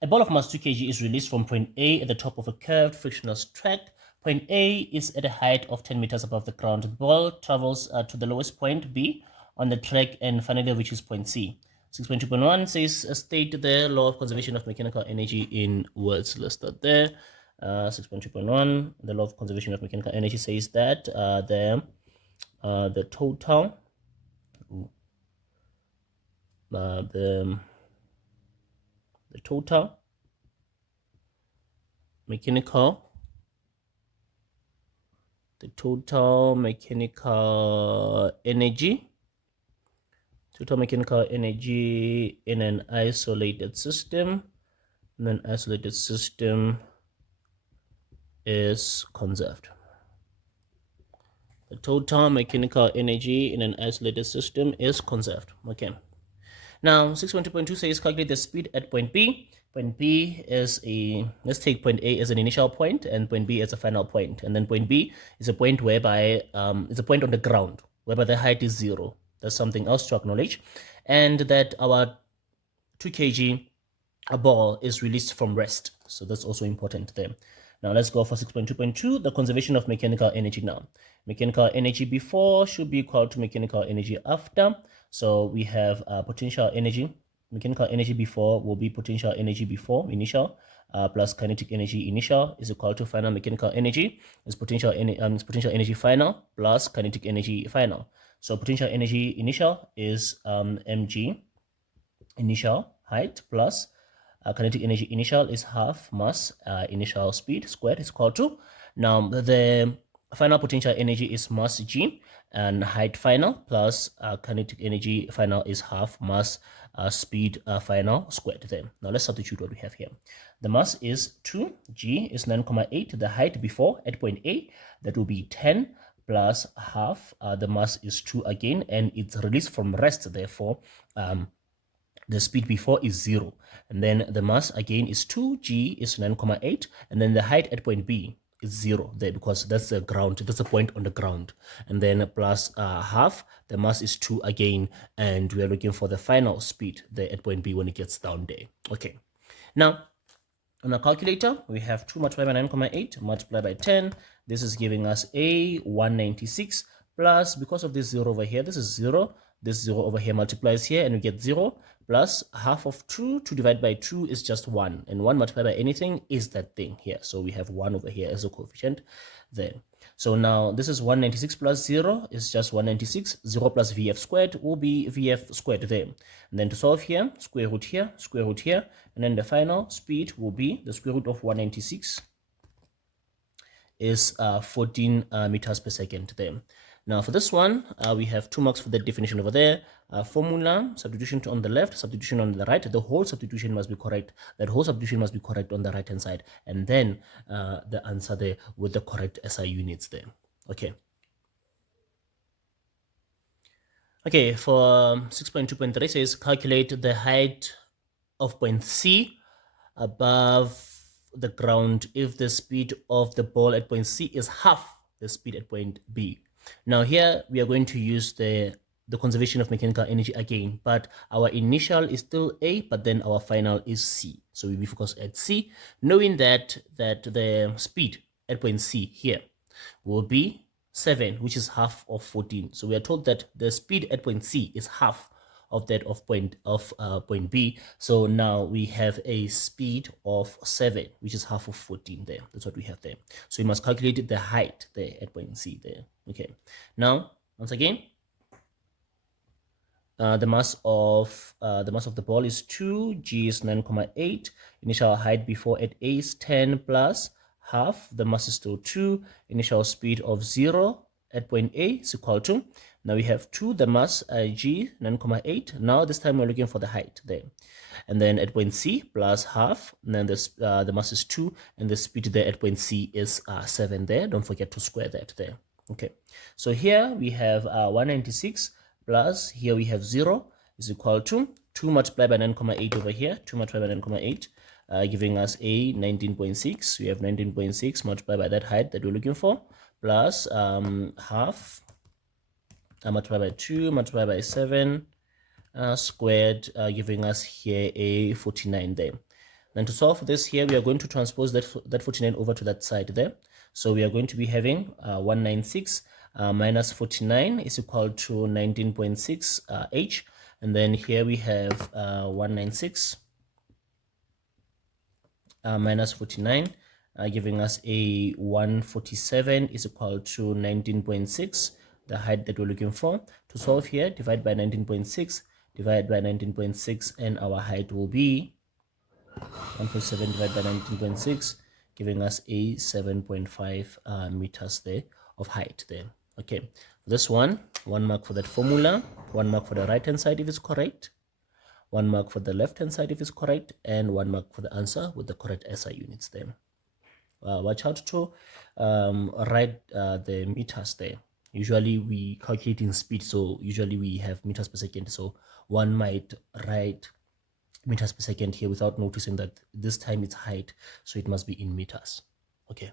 A ball of mass 2 kg is released from point A at the top of a curved frictionless track. Point A is at a height of 10 meters above the ground. The ball travels to the lowest point B on the track and finally reaches point C. 6.2.1 says state the law of conservation of mechanical energy in words. Let's start there. 6.2.1, the law of conservation of mechanical energy says that the total the total mechanical energy in an isolated system is conserved. The total mechanical energy in an isolated system is conserved. Okay. Now, 6.2.2 says calculate the speed at point B. Point B is let's take point A as an initial point and point B as a final point. And then point B is a point whereby, it's a point on the ground, whereby the height is 0. That's something else to acknowledge. And that our 2 kg ball is released from rest. So that's also important there. Now let's go for 6.2.2, the conservation of mechanical energy now. Mechanical energy before should be equal to mechanical energy after. So we have potential energy. Mechanical energy before will be potential energy before initial plus kinetic energy initial is equal to final mechanical energy is potential energy final plus kinetic energy final. So potential energy initial is mg initial height plus kinetic energy initial is half mass initial speed squared is equal to, now the final potential energy is mass g and height final plus kinetic energy final is half mass speed final squared there. Now let's substitute what we have here. The mass is 2, g is 9.8, the height before at point A, that will be 10 plus half, the mass is 2 again, and it's released from rest, therefore the speed before is 0, and then the mass again is 2, g is 9.8, and then the height at point B is 0 there because that's the ground, that's the point on the ground, and then plus half, the mass is 2 again, and we are looking for the final speed there at point B when it gets down there. Okay, now on our calculator we have 2 multiplied by 9.8 multiplied by 10. This is giving us a 196 plus, because of this 0 over here, this is 0, this 0 over here multiplies here and we get 0 plus half of 2 divided by 2 is just 1, and 1 multiplied by anything is that thing here, so we have 1 over here as a coefficient there. So now this is 196 plus 0 is just 196. 0 plus vf squared will be vf squared there. And then to solve here, square root here, and then the final speed will be the square root of 196 is 14 meters per second there. Now for this one, we have 2 marks for the definition over there. Formula, substitution on the left, substitution on the right. The whole substitution must be correct. That whole substitution must be correct on the right hand side. And then the answer there with the correct SI units there. Okay. Okay, for 6.2.3 says calculate the height of point C above the ground if the speed of the ball at point C is half the speed at point B. Now here we are going to use the conservation of mechanical energy again, but our initial is still A, but then our final is C. So we'll be focused at C, knowing that the speed at point C here will be 7, which is half of 14. So we are told that the speed at point C is half of that of point B. So now we have a speed of 7, which is half of 14 there. That's what we have there. So we must calculate the height there at point C there. Okay. Now, once again, the mass of the ball is 2, g is 9.8, initial height before at A is 10 plus half, the mass is still 2, initial speed of 0 at point A is equal to, now we have 2, the mass g 9.8. Now this time we're looking for the height there, and then at point C plus half, and then this the mass is 2 and the speed there at point C is 7 there. Don't forget to square that there. Okay, so here we have 196 plus here we have 0 is equal to 2 multiplied by 9.8 over here, 2 multiplied by 9.8, giving us a 19.6. We have 19.6 multiplied by that height that we're looking for, plus half multiplied by 2 multiplied by 7 squared, giving us here a 49 there. Then to solve this here, we are going to transpose that 49 over to that side there. So we are going to be having 196 minus 49 is equal to 19.6 H. And then here we have 196 minus 49, giving us a 147 is equal to 19.6, the height that we're looking for. To solve here, divide by 19.6, divide by 19.6, and our height will be 147 divided by 19.6, giving us a 7.5 meters there of height there. Okay, this one mark for that formula, 1 mark for the right hand side if it's correct, 1 mark for the left hand side if it's correct, and 1 mark for the answer with the correct SI units there. Watch out to write the meters there. Usually we calculate in speed, so usually we have meters per second, so one might write meters per second here without noticing that this time it's height, so it must be in meters. Okay.